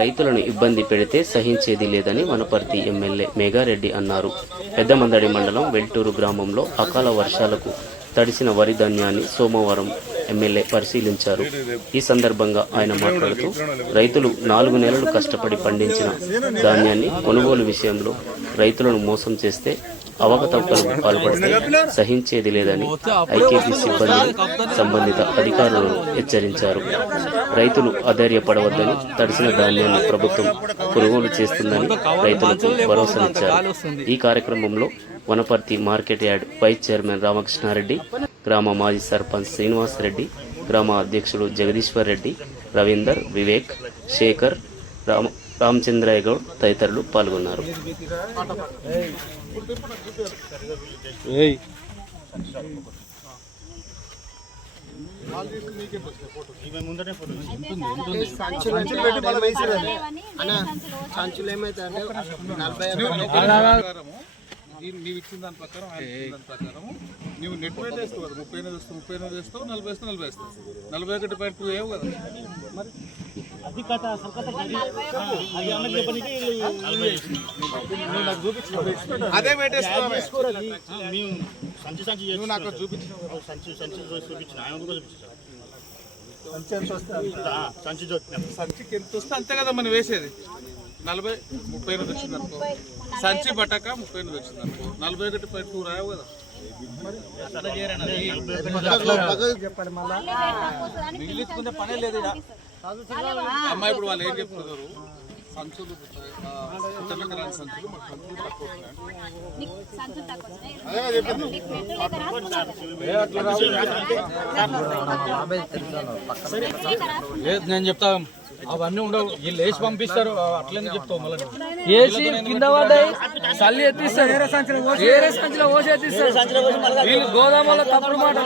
రైతులను ఇబ్బంది పెడితే సహించేది లేదని వనపర్తి ఎమ్మెల్యే మేఘారెడ్డి అన్నారు. పెద్దమందడి మండలం వెల్టూరు గ్రామంలో అకాల వర్షాలకు తడిసిన వరి ధాన్యాన్ని సోమవారం ఎమ్మెల్యే పరిశీలించారు. ఈ సందర్భంగా ఆయన మాట్లాడుతూ రైతులు 4 నెలలు కష్టపడి పండించిన ధాన్యాన్ని కొనుగోలు విషయంలో రైతులను మోసం చేస్తే అవకతవకలకు పాల్పడితే సహించేది లేదని ఐకేపీ సిబ్బందిని సంబంధిత అధికారులను హెచ్చరించారు. రైతులు అధైర్యపడవద్దని, తడిసిన ధాన్యాన్ని ప్రభుత్వం కొనుగోలు చేస్తుందని రైతులకు భరోసానిచ్చారు. ఈ కార్యక్రమంలో Wanaparthy market yard vice chairman Ramakrishna Reddy, గ్రామ మాజీ సర్పంచ్ శ్రీనివాసరెడ్డి, గ్రామ అధ్యక్షులు జగదీశ్వర్ రెడ్డి, రవీందర్, వివేక్, శేఖర్, రామచంద్రయ్య గౌడ్ తదితరులు పాల్గొన్నారు. నీవు ఇచ్చిన దాని ప్రకారం నువ్వు నెట్ మీద వేస్తావు కదా, 38 వేస్తావు, 38 వేస్తావు, 40 వేస్తావు, 40 వేస్తావు, 41.2 వేయవు కదా. మరి అదే పెట్టేస్తావు నాకు చూపించిన సంచికి ఎంత వస్తే అంతే కదా మనం వేసేది. 38 వచ్చింది అనుకో, సంచి బటాక 38 వచ్చింది అనుకో, 41.2 రాయవు కదా. మిగిలించుకునే పనే లేదు. అమ్మాయి ఇప్పుడు వాళ్ళు ఏం చెప్తున్నారు, సంచులు తెలంగాణ సంచులు మాకు సంచులు తక్కువ నేను చెప్తా. అవన్నీ ఉండవు, వీళ్ళు వేసి పంపిస్తారు, అట్లనే చెప్తావు. మళ్ళీ వేసి కింద పడ్డాయి, చల్లి ఎత్తిస్తారు, వేరే సంచులు పోసి ఎత్తిస్తారు. వీళ్ళు గోదాములో తప్పుడు మాట